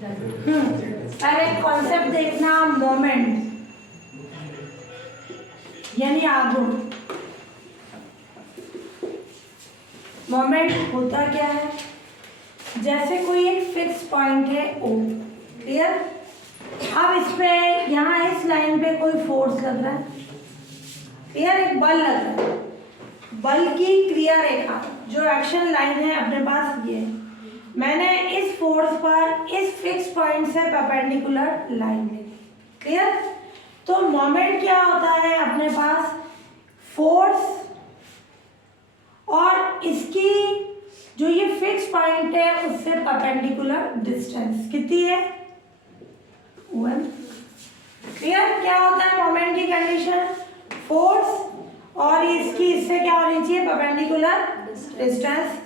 पहले कॉन्सेप्ट देखना, मोमेंट यानी आघूर्ण। मोमेंट होता क्या है, जैसे कोई एक फिक्स पॉइंट है O, क्लियर। अब इस पे यहाँ इस लाइन पे कोई फोर्स लग रहा है, क्लियर, एक बल लग रहा है। बल की क्रिया रेखा जो एक्शन लाइन है अपने पास ये है। मैंने इस फोर्स पर इस फिक्स पॉइंट से परपेंडिकुलर लाइन ली, क्लियर। तो मोमेंट क्या होता है अपने पास, फोर्स और इसकी जो ये फिक्स पॉइंट है उससे परपेंडिकुलर डिस्टेंस कितनी है, 1, क्लियर। क्या होता है मोमेंट की कंडीशन, फोर्स और इसकी इससे क्या होनी चाहिए, परपेंडिकुलर डिस्टेंस,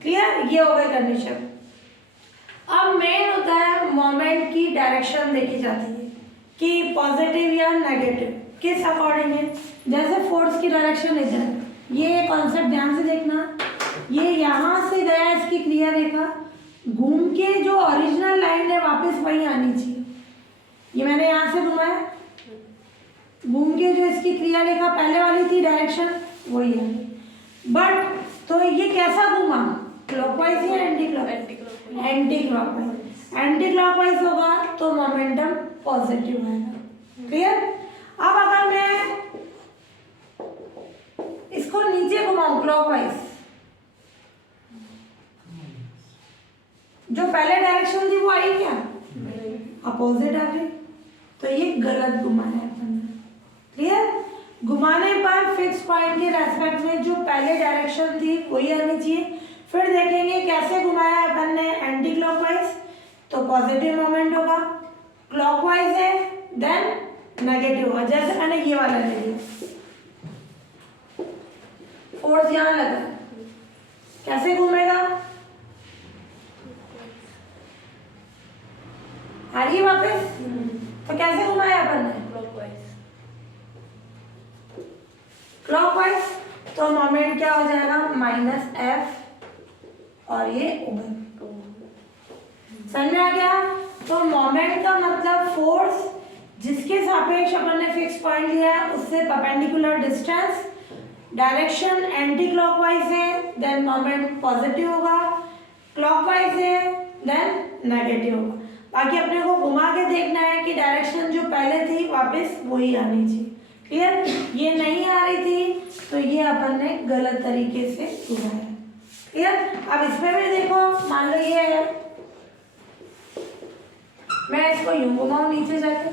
क्लियर। ये हो गई कंडीशन। अब मेन होता है मोमेंट की डायरेक्शन देखी जाती है कि पॉजिटिव या नेगेटिव, किस अकॉर्डिंग है। जैसे फोर्स की डायरेक्शन इधर है, ये कॉन्सेप्ट ध्यान से देखना, ये यहाँ से गया इसकी क्रिया रेखा, घूम के जो ओरिजिनल लाइन है वापस वही आनी चाहिए। ये मैंने यहाँ से घुमाया, घूम के जो इसकी क्रिया रेखा पहले वाली थी डायरेक्शन वही है, बट तो ये कैसा घूमा, क्लॉकवाइज या anti clockwise, anti clockwise. Anti clockwise होगा तो मोमेंटम पॉजिटिव आएगा, क्लियर। अब अगर मैं इसको नीचे घुमाऊं क्लॉकवाइज, जो पहले डायरेक्शन थी वो आई क्या, अपोजिट आ गई, तो ये गलत घुमाया है अपन ने, क्लियर। घुमाने पर फिक्स पॉइंट के रेस्पेक्ट में जो पहले डायरेक्शन थी वही आनी चाहिए। फिर देखेंगे कैसे घुमाया है अपन ने, एंटी क्लॉकवाइज तो पॉजिटिव मोमेंट होगा, क्लॉकवाइज है देन नेगेटिव होगा। जैसे मैंने ये वाला ले लिया, फोर्स यहाँ लगा, कैसे घूमेगा, आ रही वापस, तो कैसे घुमाया अपन ने, क्लॉकवाइज, तो मोमेंट क्या हो जाएगा, -F और ये ओमेगा। समझ में आ गया। तो मोमेंट का मतलब फोर्स जिसके सापेक्ष अपन ने फिक्स पॉइंट लिया है उससे perpendicular distance, direction anti clockwise है देन मोमेंट पॉजिटिव होगा, क्लॉकवाइज है देन नेगेटिव होगा। बाकी अपने को घुमा के देखना है कि डायरेक्शन जो पहले थी वापस वही आनी चाहिए, क्लियर। ये नहीं आ रही थी तो ये अपन ने गलत तरीके से घुमाया, क्लियर। अब इसमें भी देखो, मान लो ये है, मैं इसको यूं घुमाऊं नीचे जाके,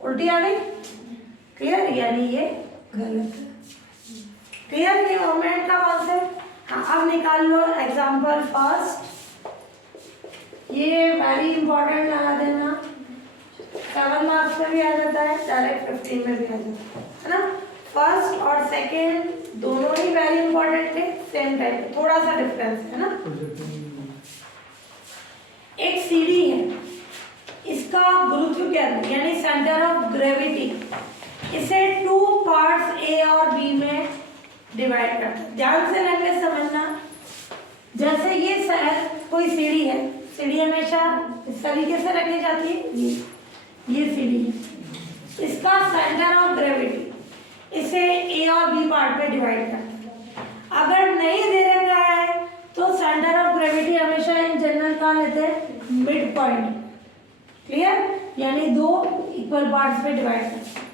उल्टी आ गई, क्लियर, यानी ये गलत है, क्लियर। ये मोमेंट का कॉन्सेप्ट। हाँ, अब निकाल लो एग्जांपल फर्स्ट, ये वेरी इंपॉर्टेंट लगा देना, 7 मार्क्स में भी आ जाता है, डायरेक्ट 15 में भी आ जाता है ना। फर्स्ट और सेकेंड दोनों ही वेरी इंपॉर्टेंट थे, सेम टाइप, थोड़ा सा डिफरेंस है ना। एक सीढ़ी है, इसका गुरुत्व केंद्र यानी सेंटर ऑफ ग्रेविटी, इसे 2 पार्ट्स ए और बी में डिवाइड करता है। ध्यान से लगे समझना, जैसे ये कोई सीढ़ी है, सीढ़ी हमेशा इस तरीके से रखी जाती है, ये सीढ़ी है, इसका सेंटर ऑफ ग्रेविटी इसे ए और बी पार्ट में डिवाइड करता है। अगर नहीं दे रखा है तो सेंटर ऑफ ग्रेविटी हमेशा इन जनरल का लेते हैं मिड पॉइंट, क्लियर, यानी 2 इक्वल पार्ट्स में डिवाइड करते हैं।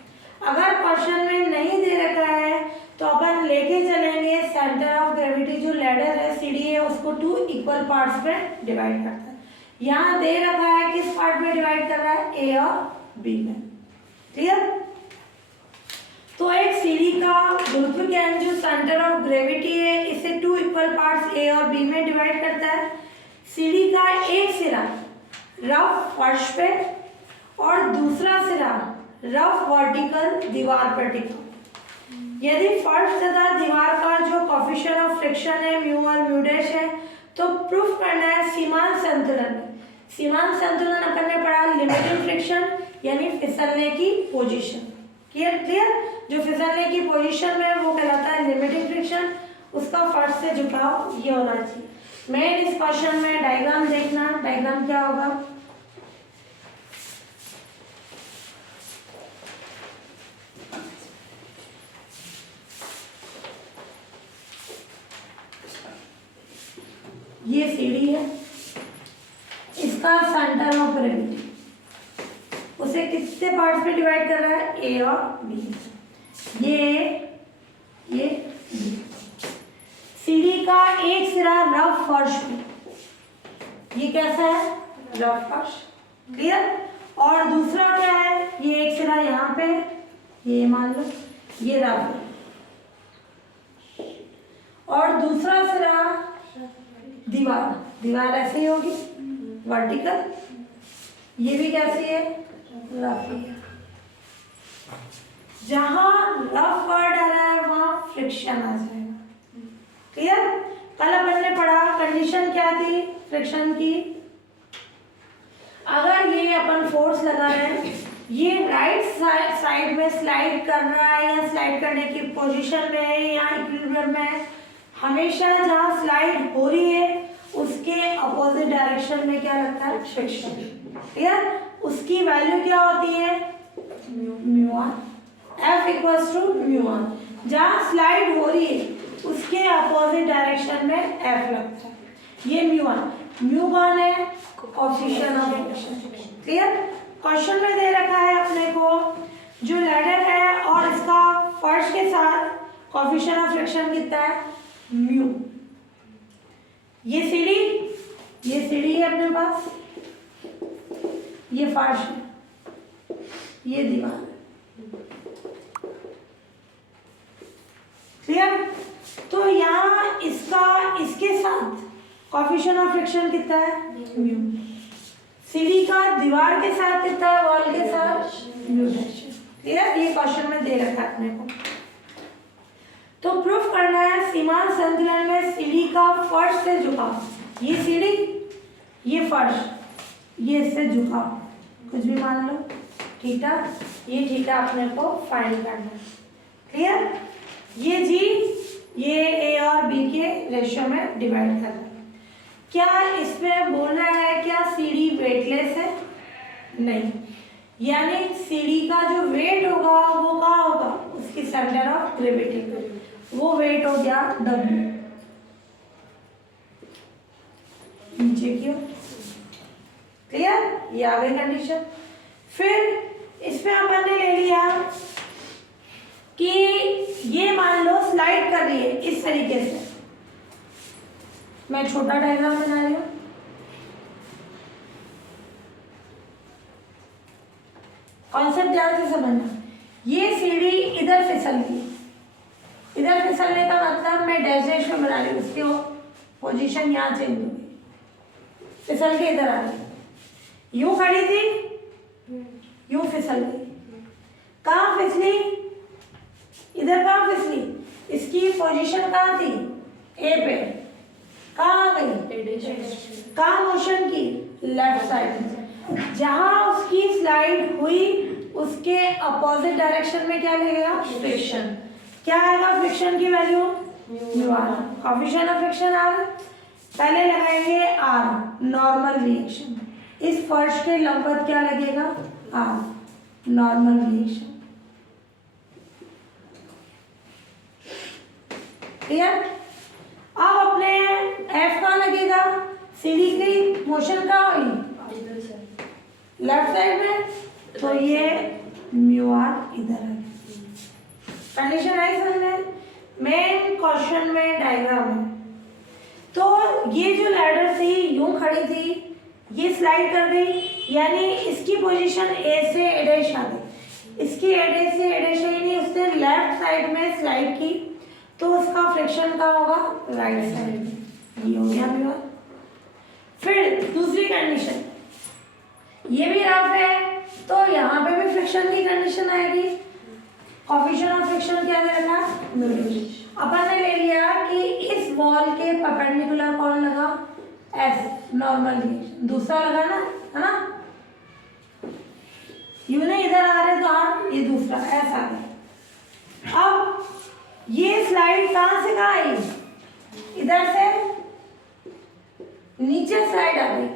अगर क्वेश्चन में नहीं दे रखा है तो अपन लेके चलेंगे सेंटर ऑफ ग्रेविटी जो लैडर है, सीढ़ी है, उसको 2 इक्वल पार्ट्स में डिवाइड करता है। यहाँ दे रखा है किस पार्ट में डिवाइड कर रहा है, ए और बी में, क्लियर। तो एक सीढ़ी का गुरुत्व केंद्र जो सेंटर ऑफ ग्रेविटी है इसे 2 इक्वल पार्ट्स ए और बी में डिवाइड करता है। सीढ़ी का एक सिरा रफ फर्श पे और दूसरा सिरा रफ वर्टिकल दीवार पर टिका। यदि फर्श तथा दीवार का जो कोफिशिएंट ऑफ फ्रिक्शन है म्यू और म्यू डैश है तो प्रूफ करना है सीमांत संतुलन। सीमांत संतुलन अपन ने पढ़ा लिमिटिंग फ्रिक्शन यानी फिसलने की पोजीशन, क्लियर। जो फिसलने की पोजीशन में वो कहलाता है लिमिटिंग फ्रिक्शन, उसका फर्श से झुकाव ये होना चाहिए। मेन इस क्वेश्चन में डायग्राम देखना, डायग्राम क्या होगा, ये सीढ़ी है, इसका सेंटर ऑफ ग्रेविटी उसे कितने पार्ट्स में डिवाइड कर रहा है, ए और बी। ये सीढ़ी का एक सिरा रफ फर्श में, ये कैसा है, रफ फर्श, क्लियर। और दूसरा क्या है, ये एक सिरा यहाँ पे, ये मान लो ये रफ है, और दूसरा सिरा दीवार, दीवार ऐसे ही होगी वर्टिकल, ये भी कैसी है, रफ है। जहां रफ वर्ड आ रहा है वहां फ्रिक्शन आ जाएगा, क्लियर। कल अपन ने पढ़ा कंडीशन क्या थी फ्रिक्शन की, अगर ये अपन फोर्स लगा रहे हैं, ये राइट साइड में स्लाइड कर रहा है या स्लाइड करने की पोजीशन में है या इक्विलिब्रियम में है, हमेशा जहाँ स्लाइड हो रही है उसके अपोजिट डायरेक्शन में क्या लगता है, फ्रिक्शन, क्लियर। उसकी वैल्यू क्या होती है, म्यू1, F इक्वल्स टू म्यू1। जहाँ स्लाइड हो रही है उसके अपोजिट डायरेक्शन में F लगता है, ये म्यू1। म्यू कौन है, coefficient of friction, clear. Question में दे रखा है अपने को जो लैडर है और इसका फर्श के साथ कोएफिशिएंट ऑफ फ्रिक्शन कितना है, म्यू। ये सीढ़ी है अपने पास, ये फर्श है, ये दीवार है, क्लियर। तो यहाँ इसके साथ कोएफिशिएंट ऑफ फ्रिक्शन कितना है, म्यू। सीढ़ी का दीवार के साथ कितना है, वॉल के साथ म्यू डैश, क्लियर। ये क्वेश्चन में दे रखा है अपने को। तो प्रूफ करना है सीमांत संतुलन में सीढ़ी का फर्श से झुकाव, ये सीढ़ी, ये फर्श, ये इससे झुकाव, कुछ भी मान लो थीटा, ये थीटा अपने को फाइंड करना है, क्लियर। ये जी, ये ए और बी के रेशियो में डिवाइड करना है। क्या इसमें बोलना है क्या सीढ़ी वेटलेस है, नहीं, यानी सीढ़ी का जो वेट होगा वो कहाँ होगा, उसकी सेंटर ऑफ ग्रेविटी पे, वो वेट हो गया W, नीचे की ओर, क्लियर। ये आ गई कंडीशन। फिर इसमें अपन ने ले लिया कि ये मान लो स्लाइड कर रही है इस तरीके से, मैं छोटा डायग्राम बना रही हूँ, कॉन्सेप्ट ध्यान से समझना। ये सीढ़ी इधर फिसल गई, इधर फिसलने का मतलब मैं डैश डैश में बना रही हूँ, उसकी पोजीशन यहाँ चेंज हो गई, फिसल के इधर आ गई, यूं खड़ी थी, यूं फिसल गई, कहाँ फिसली, इधर कहाँ फिसली, इसकी पोजीशन कहाँ थी, ए पे, कहाँ आ गई, कहाँ मोशन की, लेफ्ट साइड में। जहाँ उसकी स्लाइड हुई उसके अपोजिट डायरेक्शन में क्या लगेगा, फ्रिक्शन। क्या आएगा फ्रिक्शन की value, mu R. Coefficient of friction R, पहले लगाएंगे आर, नॉर्मल रिएक्शन, इस फर्श के लंबवत क्या लगेगा, आर, नॉर्मल रिएक्शन, क्लियर। अब अपने एफ कहाँ लगेगा, सीढ़ी की मोशन कहाँ हुई, लेफ्ट साइड में, तो ये म्यू आर इधर है। कंडीशन आई समझ में। मेन क्वेश्चन में डायग्राम है, तो ये जो लैडर थी यूं खड़ी थी, ये स्लाइड कर गई, यानी इसकी पोजीशन ए से ए डैश आ गई, इसकी ए डैश से ए डैश ही नहीं, उसने लेफ्ट साइड में स्लाइड की, तो उसका फ्रिक्शन का होगा राइट साइड में, ये हो गया म्यू आर। फिर दूसरी कंडीशन, ये भी रफ है तो यहाँ पे भी फ्रिक्शन की कंडीशन आएगी। कोएफिशिएंट ऑफ फ्रिक्शन क्या दे रखा, अपन ने ले लिया कि इस वॉल के परपेंडिकुलर कौन लगा, एस, नॉर्मल रिएक्शन, दूसरा लगा ना, है ना, यू ने इधर आ रहे तो आर, ये दूसरा एस आ गया। अब ये स्लाइड कहाँ से कहाँ आई, इधर से नीचे स्लाइड आ गई,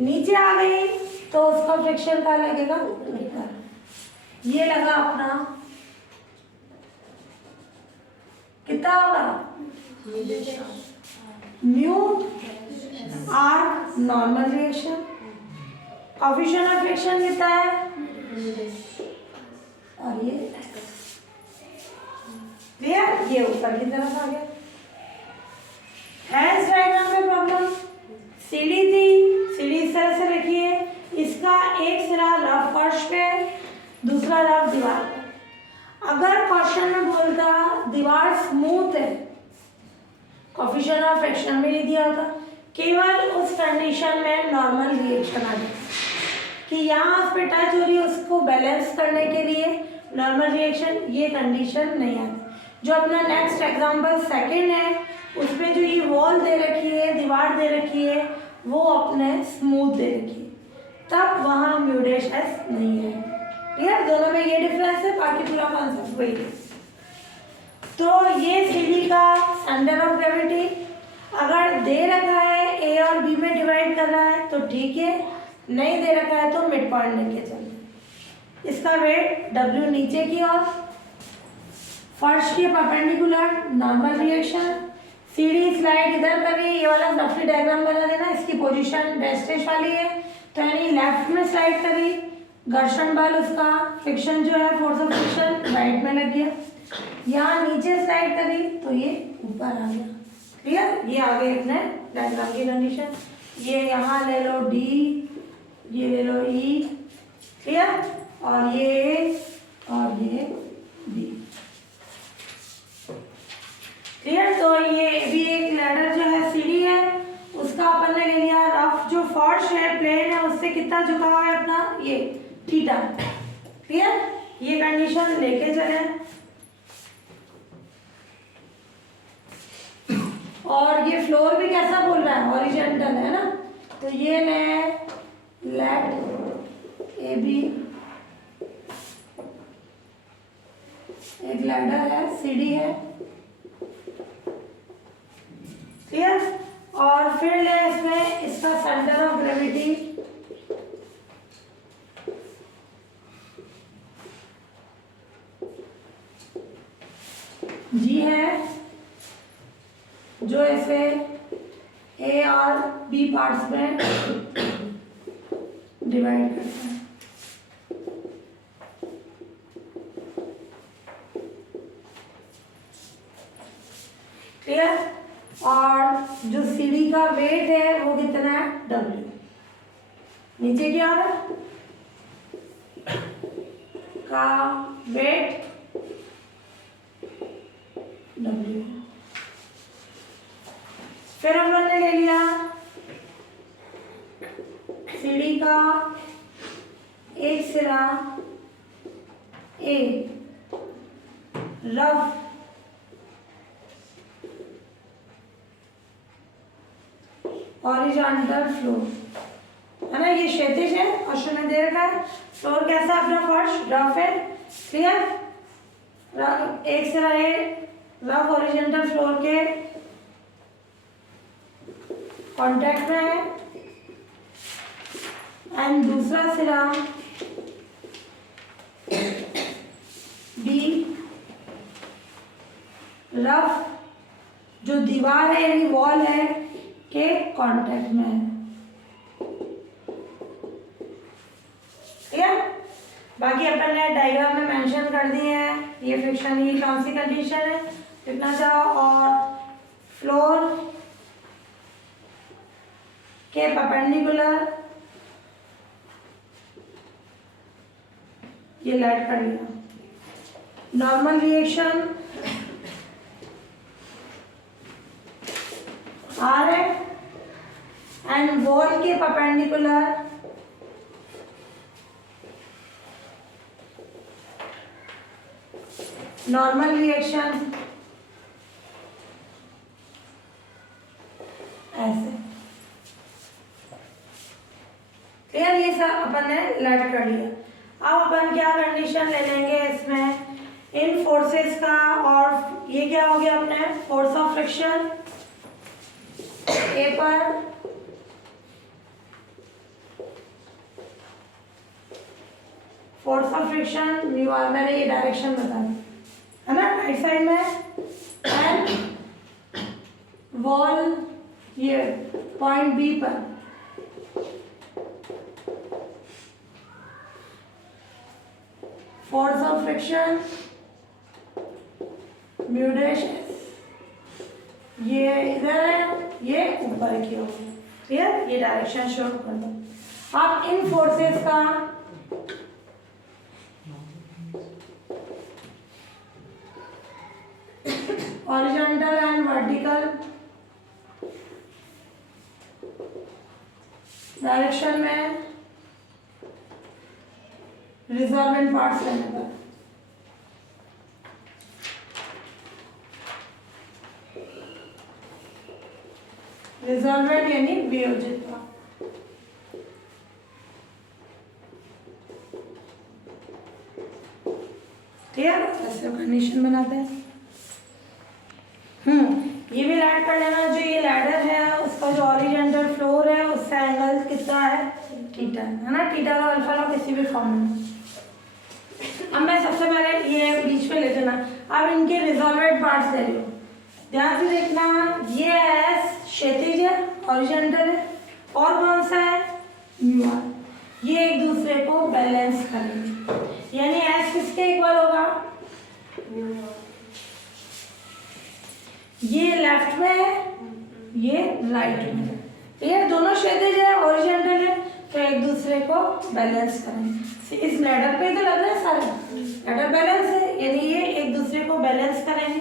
नीचे आ गई तो उसका फ्रिक्शन क्या लगेगा, ऊपर। ये लगा अपना कितना होगा, mu R normal reaction. Coefficient of friction कितना है, और ये क्लियर, ये ऊपर की तरफ आ गया। है इस डायग्राम में प्रॉब्लम, सीढ़ी थी, सीढ़ी इस तरह से रखिए, इसका एक सिरा रफ फर्श पे, दूसरा रफ दीवार पे। अगर क्वेश्चन में बोलता दीवार स्मूथ है, कोएफिशिएंट ऑफ फ्रिक्शन में नहीं दिया होता, केवल उस कंडीशन में नॉर्मल रिएक्शन आ जाता कि यहाँ उस पे टच हो रही है, उसको बैलेंस करने के लिए नॉर्मल रिएक्शन, ये कंडीशन नहीं आती। जो अपना नेक्स्ट एग्जांपल सेकंड है, उसमें जो ये वॉल दे रखी है, दीवार दे रखी है, वो अपने स्मूथ दे रखी है, तब वहाँ म्यू डैश एस नहीं है। क्लियर, दोनों में ये डिफरेंस है, बाकी पूरा कॉन्सेप्ट वही है। तो ये सीढ़ी का सेंटर ऑफ ग्रेविटी अगर दे रखा है ए और बी में डिवाइड कर रहा है तो ठीक है, नहीं दे रखा है तो मिड पॉइंट लेके चलना। इसका वेट डब्ल्यू नीचे की ओर, फर्श के परपेंडिकुलर नॉर्मल रिएक्शन, सीढ़ी स्लाइड इधर करी, ये वाला रफली डायग्राम बना देना, इसकी पोजीशन डैश वाली है तो यानी लेफ्ट में स्लाइड करी, घर्षण बल उसका फ्रिक्शन जो है फोर्स ऑफ फ्रिक्शन राइट में लग गया, यहाँ नीचे स्लाइड करी तो ये ऊपर आ गया। क्लियर, ये आ गई अपने डायग्राम की कंडीशन। ये यहाँ ले लो डी, ये ले लो ई, क्लियर, और ये ए और ये बी। क्लियर, तो ये भी एक लैडर जो है सीढ़ी है, उसका अपन ने ले लिया, रफ जो फर्श है प्लेन है उससे कितना झुका हुआ है अपना, ये थीटा। क्लियर, ये कंडीशन लेके चले। और ये फ्लोर भी कैसा बोल रहा है, हॉरिजॉन्टल है ना, तो ये लेट ए बी एक लैडर है, सीढ़ी है। क्लियर, और फिर ले इसमें इसका सेंटर ऑफ ग्रेविटी जी है, जो इसे ए और बी पार्ट्स में डिवाइड करता है। क्लियर, और जो सीढ़ी का वेट है वो कितना है, डब्ल्यू। नीचे क्या है का वेट डब्ल्यू। फिर हमने ले लिया सीढ़ी का एक सिरा ए रफ हॉरिजॉन्टल फ्लोर है ना, ये क्षैतिज है और शून्य दे रखा है। फ्लोर कैसा अपना फर्श रफ है। क्लियर, एक सिरा ए रफ हॉरिजॉन्टल फ्लोर के कांटेक्ट में है, एंड दूसरा सिरा बी रफ जो दीवार है यानी वॉल है के कांटेक्ट में है। ठीक है, बाकी अपन ने डायग्राम में मेंशन कर दिए हैं, ये फ्रिक्शन ही कौन सी कंडीशन है कितना चाहो, और फ्लोर के परपेंडिकुलर ये लाइट कर लिया, नॉर्मल रिएक्शन आर है, एंड वॉल के परपेंडिकुलर नॉर्मल रिएक्शन ऐसे। क्लियर, ये सब अपन ने लैट कर लिया। अब अपन क्या कंडीशन ले लेंगे इसमें, इन फोर्सेस का, और ये क्या हो गया अपने फोर्स ऑफ फ्रिक्शन ए पर force of friction mu R, मैंने ये डायरेक्शन बता दी है ना, राइट साइड में एंड वॉल ये पॉइंट बी पर force of friction mu dash S, ये इधर है, ये ऊपर की ओर, क्लियर, ये डायरेक्शन शो कर दो। आप इन फोर्सेस का हॉरिजॉन्टल एंड वर्टिकल डायरेक्शन में रिजॉल्वेंट पार्ट्स लेने पर रिजॉल्वेंट यानी वियोजित पार्ट, क्लियर, ऐसे कंडीशन बनाते हैं। ये भी ऐड कर लेना, जो ये लैडर है उसका जो हॉरिजॉन्टल फ्लोर है उसका एंगल कितना है, थीटा है ना, थीटा का अल्फा लॉ किसी भी फॉर्म में। अब मैं सबसे पहले ये बीच में ले लेना, अब इनके रिजॉल्वेंट पार्ट्स ले लो, ध्यान से देखना, ये एस क्षैतिज है, हॉरिजॉन्टल है, और कौन सा है म्यू आर, ये एक दूसरे को बैलेंस करेंगे, यानी एस किसके इक्वल होगा, ये लेफ्ट में है, ये राइट में है, ये दोनों क्षैतिज है, हॉरिजॉन्टल है, तो एक दूसरे को बैलेंस करेंगे। इस लैडर पे तो लग रहा है सारे लैडर बैलेंस है, यानी ये एक दूसरे को बैलेंस करेंगे।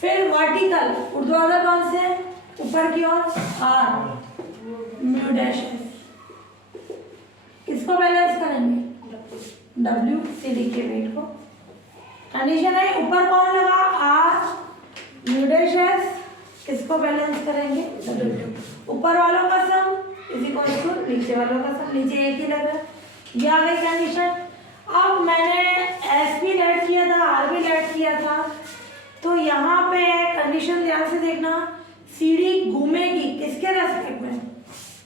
फिर वर्टिकल ऊर्ध्वाधर कौन से है, ऊपर की ओर आर म्यू डैश एस, किसको बैलेंस करेंगे, डब्ल्यू, सीडी के वेट को। कंडीशन है ऊपर कौन लगा, आर म्यू डैश एस, किसको बैलेंस करेंगे, डब्ल्यू, ऊपर वालों का सम इज इक्वल टू नीचे वालों का सम, नीचे एक ही लगा, ये आ गई कंडीशन। अब मैंने एस भी लेट किया था, आर भी लेट किया था, तो यहाँ पे कंडीशन ध्यान से देखना, सीढ़ी घूमेगी किसके रेस्पेक्ट में,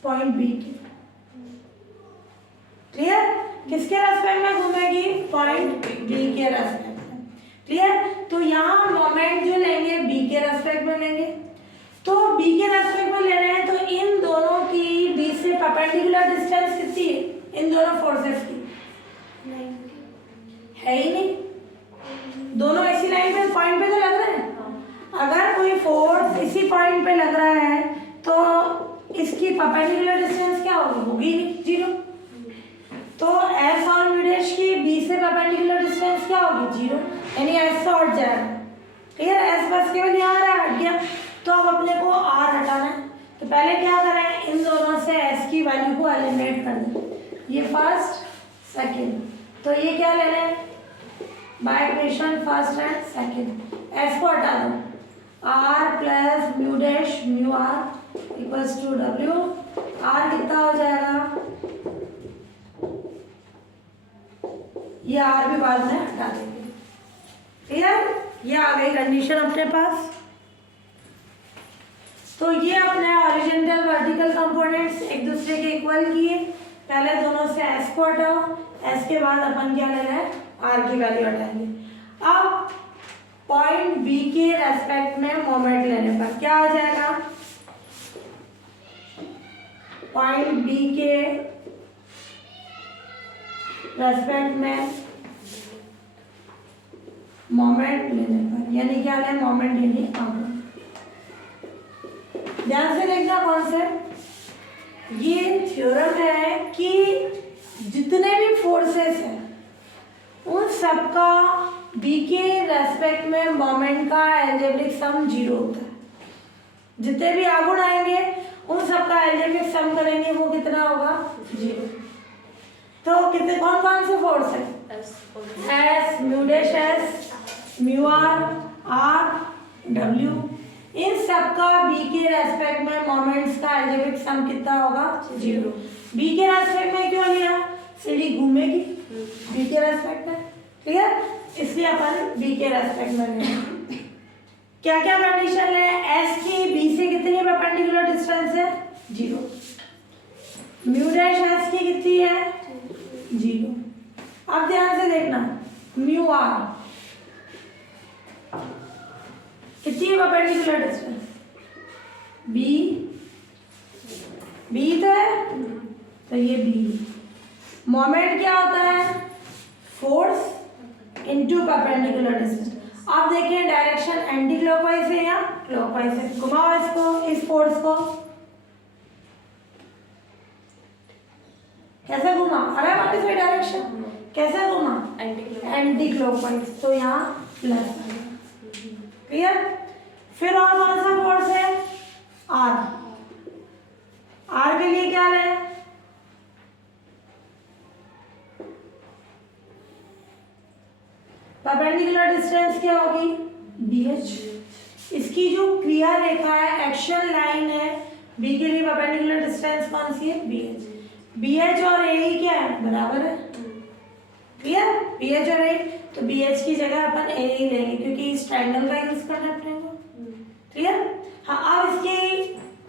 पॉइंट बी की, क्लियर, किसके रेस्पेक्ट में घूमेगी, पॉइंट बी के रेस्पेक्ट में, क्लियर। तो यहाँ मोमेंट जो लेंगे बी के रेस्पेक्ट में लेंगे, तो बी के रेस्पेक्ट में ले रहे हैं, तो इन दोनों की बी से परपेंडिकुलर डिस्टेंस कितनी है, इन दोनों फोर्सेस की है ही नहीं, दोनों ऐसी लाइन पे पॉइंट पे तो लग रहे हैं, अगर कोई फोर्स इसी पॉइंट पे लग रहा है तो इसकी परपेंडिकुलर डिस्टेंस क्या होगी, होगी नहीं, जीरो। तो एस और म्यू डैश की बी से परपेंडिकुलर डिस्टेंस क्या होगी, जीरो, यानी एस तो हट जाएगा, क्लियर, एस बस केवल यहाँ रहा, हट गया, तो अब अपने को आर हटाना है, तो पहले क्या करें, इन दोनों से एस की वैल्यू को एलिमिनेट कर दें, ये फर्स्ट सेकेंड, तो ये क्या ले रहे हैं, by equation first and second, S को हटा दो, R plus mu dash mu R equals to W, R कितना हो जाएगा, ये आर भी बाद में हटा देंगे, क्लियर, ये आ गई कंडीशन अपने पास। तो ये अपने हॉरिजॉन्टल वर्टिकल कंपोनेंट्स एक दूसरे के इक्वल किए, पहले दोनों से एस को हटाओ, एस के बाद अपन क्या ले रहे हैं, आर की वैल्यू हटाएंगे। अब पॉइंट बी के रेस्पेक्ट में मोमेंट लेने पर क्या आ जाएगा, पॉइंट बी के रेस्पेक्ट में मोमेंट लेने पर, यानी क्या लें, मोमेंट यानी आगे, ध्यान से देखना कॉन्सेप्ट, ये थ्योरम है कि जितने भी फोर्सेस हैं उन सबका बी के रेस्पेक्ट में मोमेंट का एल्जेब्रिक सम जीरो होता है, जितने भी आगुण आएंगे उन सबका एल्जेब्रिक सम करेंगे, वो कितना होगा, जीरो। तो कितने कौन कौन से फोर्स है, S mu dash S mu R R W, इन सबका बी के रेस्पेक्ट में मोमेंट्स का एल्जेब्रिक सम कितना होगा, जीरो। बी के रेस्पेक्ट में क्यों लिया, सीढ़ी घूमेगी बी के रेस्पेक्ट में, क्लियर, इसलिए अपन बी के रेस्पेक्ट में लेंगे। क्या क्या कंडीशन है, एस की बी से कितनी परपेंडिकुलर डिस्टेंस है, जीरो, म्यू डैश एस की कितनी है, जीरो। अब ध्यान देखना, म्यू आर कितनी है परपेंडिकुलर डिस्टेंस, बी, बी तो है, तो ये बी। मोमेंट क्या होता है, फोर्स इनटू परपेंडिकुलर डिस्टेंस। आप देखिए डायरेक्शन एंटी क्लॉकवाइज है या क्लॉकवाइज है, घुमाओ इसको, इस फोर्स को, कैसे घुमा, आ रहा है वापस वही डायरेक्शन, कैसे घुमा, एंटी क्लॉकवाइज, तो यहाँ प्लस। क्लियर। फिर और कौन सा फोर्स है, आर, आर के लिए क्या लें, परपेंडिकुलर डिस्टेंस क्या होगी, BH। इसकी जो क्रिया रेखा है, एक्शन लाइन है, बी के लिए परपेंडिकुलर डिस्टेंस कौन सी है, BH। BH और AE क्या है, बराबर है। क्लियर, BH और AE, तो BH की जगह अपन AE लेंगे क्योंकि इस ट्रायंगल का यूज करना है अपने को। क्लियर। हाँ, अब इसकी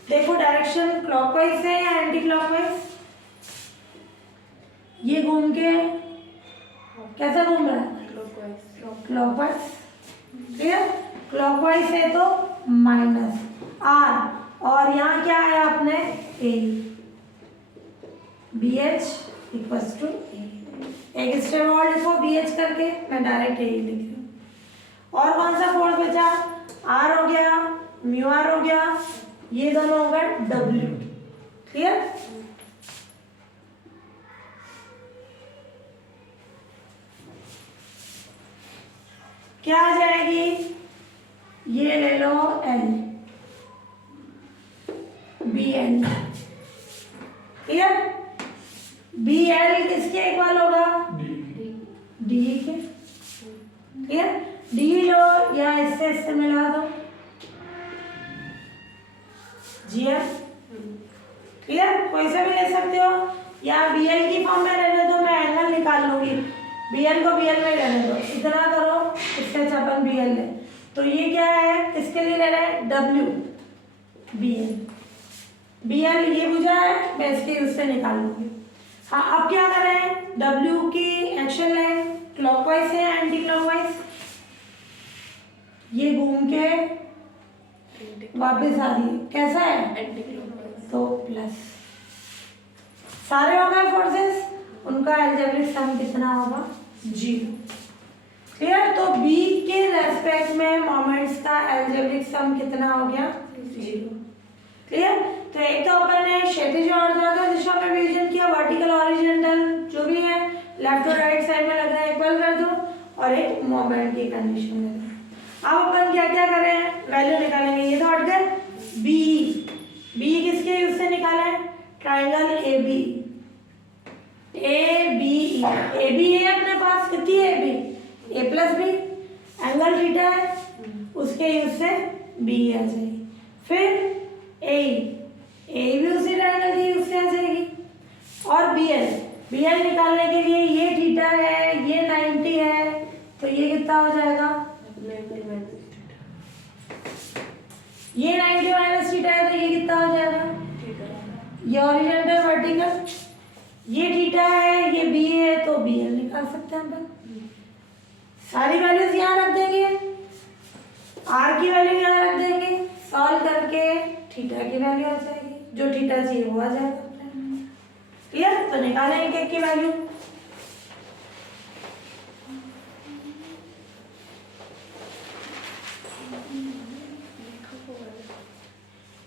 देखो डायरेक्शन क्लॉकवाइज है या एंटी क्लॉकवाइज, ये घूम के कैसा घूम रहा है, क्लॉकवाइज। क्लियर, क्लॉकवाइज है तो माइनस आर, और यहाँ क्या है आपने ए, BH इक्वल्स टू ए। एक स्टेप और लिखो BH करके, मैं डायरेक्ट ए लिख रही हूँ। और कौन सा फोर्स बचा, आर हो गया, म्यू आर हो गया, ये दोनों होगा W। क्लियर। क्या आ जाएगी, ये ले लो L, BL। क्लियर, BL किसके इक्वल होगा, D के। क्लियर, D लो या इससे मिला दो, GF। क्लियर, कोई से भी ले सकते हो, या BL की फॉर्म में रहने दो, मैं एंगल निकाल लूंगी, BL को BL में रहने दो, इतना करो, इससे अच्छा अपन BL ले। तो ये क्या है, किसके लिए ले रहे हैं, W, BL। BL ये बुझा है, मैं इसके उससे निकाल लूंगी। हाँ, अब क्या करें, W की एक्शन लाइन क्लॉकवाइज है एंटी क्लॉकवाइज, ये घूम के वापस आ रही है, कैसा है, एंटी क्लॉकवाइज, तो प्लस। सारे हो गए फोर्सेस, उनका अलजेब्रिक सम कितना होगा, 0। क्लियर, तो B के रेस्पेक्ट में मोमेंट्स का अलजेब्रिक सम कितना हो गया, 0। क्लियर, तो एक तो अपन ने क्षैतिज और ऊर्ध्वाधर दिशा में डिवीजन किया, वर्टिकल हॉरिजॉन्टल जो भी है लेफ्ट और राइट साइड में लग रहा है इक्वल कर दो, और एक मोमेंट की कंडीशन ले लो। अब अपन क्या क्या करें, वैल्यू निकालेंगे, ये तो हट गए। B किसके यूज से निकाला है, ट्राइंगल AB, AB है अपने पास, कितनी है AB, A plus B, angle theta है, उसके यूज से B आ जाएगी। फिर A भी उसी ट्रायंगल की यूज से आ जाएगी, और BL निकालने के लिए ये थीटा है, ये 90 है, तो ये कितना हो जाएगा, ये 90 माइनस थीटा है, तो ये कितना हो जाएगा, ये हॉरिजॉन्टल वर्टिकल, ये थीटा है, ये B है, तो BL निकाल सकते हैं हम। सारी वैल्यूज यहाँ रख देंगे, R की वैल्यू यहाँ रख देंगे, सॉल्व करके थीटा की वैल्यू आ जाएगी, जो थीटा चाहिए वो आ जाएगा। क्लियर, तो निकालेंगे एक की वैल्यू,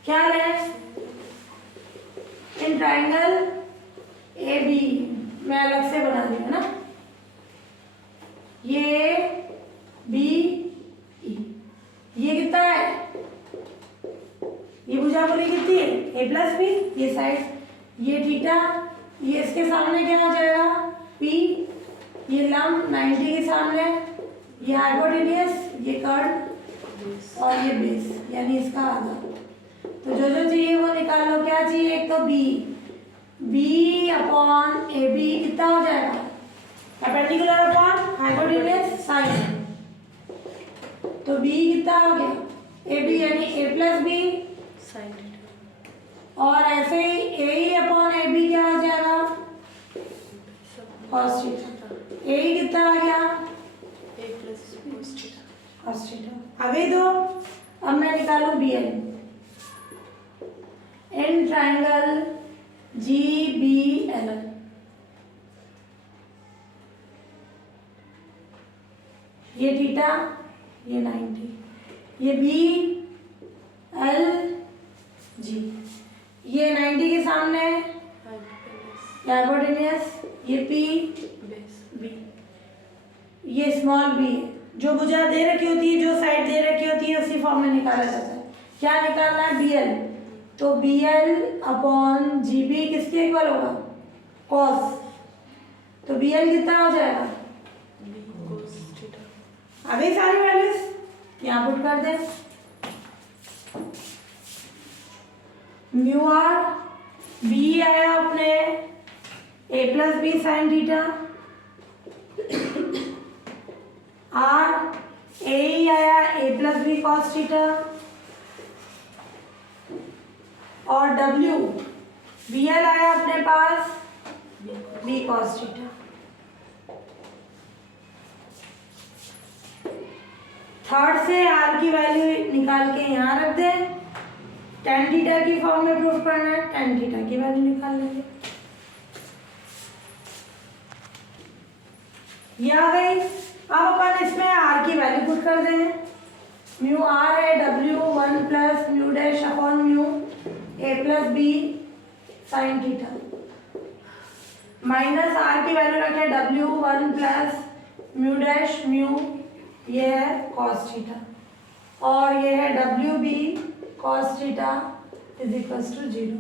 क्या लें, इन ट्राइंगल AB मैं अलग से बना दी है ना, ये BE, ये कितना है, ये भुजा पूरी कितनी है, A प्लस B, ये साइड, ये थीटा, ये इसके सामने क्या हो जाएगा, P, ये लंब 90 के सामने, ये हाइपोटेन्यूज, ये कर्व, और ये बेस, यानी इसका आधा। तो जो जो चाहिए वो निकाल लो, क्या चाहिए, एक तो B अपॉन AB कितना हो जाएगा, परपेंडिकुलर अपॉन हाइपोटेन्यूज साइन, तो B कितना हो गया, AB यानी A प्लस B साइन, और ऐसे ही AE अपॉन AB क्या हो जाएगा, कॉस थीटा। AE कितना आ cos थीटा। आ गई दो। अब मैं निकालूं B L in triangle G B L. ये थीटा, ये 90, ये बी एल जी, ये 90 के सामने हाइपोटेन्यूस, ये पी बी, ये स्मॉल बी है। जो भुजा दे रखी होती है, जो साइड दे रखी होती है, उसी फॉर्म में निकाला जाता है। क्या निकालना है? B L. तो B L upon G B किसके इक्वल होगा? कॉस। तो बी एल कितना हो जाएगा? आ गई सारी वैल्यूज, यहाँ पुट कर दें। म्यू आर, बी आया अपने A plus B sine theta, R A ही आया A plus B cos theta, और डब्ल्यू बी एल आया अपने पास बी कॉस थीटा। थर्ड से आर की वैल्यू निकाल के यहाँ रख दें। टेन थीटा की फॉर्म में प्रूफ करना है, टेन थीटा की वैल्यू निकाल लेंगे। ये आ गई। अब अपन इसमें आर की वैल्यू पुट कर दें। म्यू आर है W 1 plus mu dash upon mu A plus B sine theta, minus R की वैल्यू रखें W 1 plus mu dash mu, ये है कॉस थीटा, और ये है W B cos theta is equal to 0।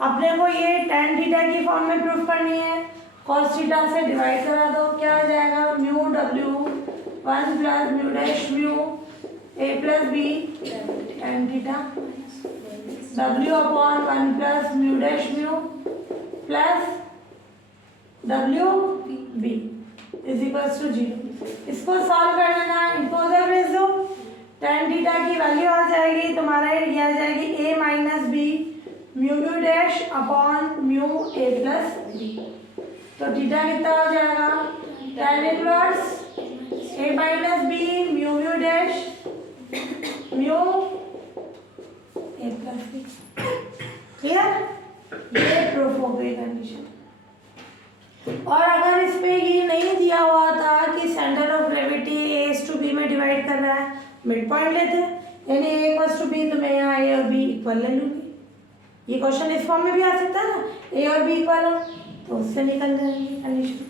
अपने को ये टेन थीटा की फॉर्म में प्रूफ करनी है। कॉस थीटा से डिवाइड करा दो, क्या आ जाएगा? Mu W 1 plus mu dash mu A plus B tan theta, W upon 1 plus mu dash mu plus W B is equal to 0। इसको सॉल्व कर लेना, इनको उधर भेज दो। टेन थीटा की वैल्यू आ जाएगी तुम्हारे, ये आ जाएगी A minus B mu mu dash upon mu A plus B. तो थीटा कितना हो जाएगा? Tan inverse A minus B mu mu dash mu A plus B. Clear? ये प्रूफ हो गई कंडीशन। और अगर इस पे ये नहीं दिया हुआ था कि centre of gravity A to B में डिवाइड कर रहा है, मिड पॉइंट लेते, यानी ए इक्वल्स टू बी, तो मैं यहाँ ए और बी इक्वल ले लूँगी। ये क्वेश्चन इस फॉर्म में भी आ सकता है ना, ए और बी इक्वल हो, तो उससे निकल जाएगी कंडीशन।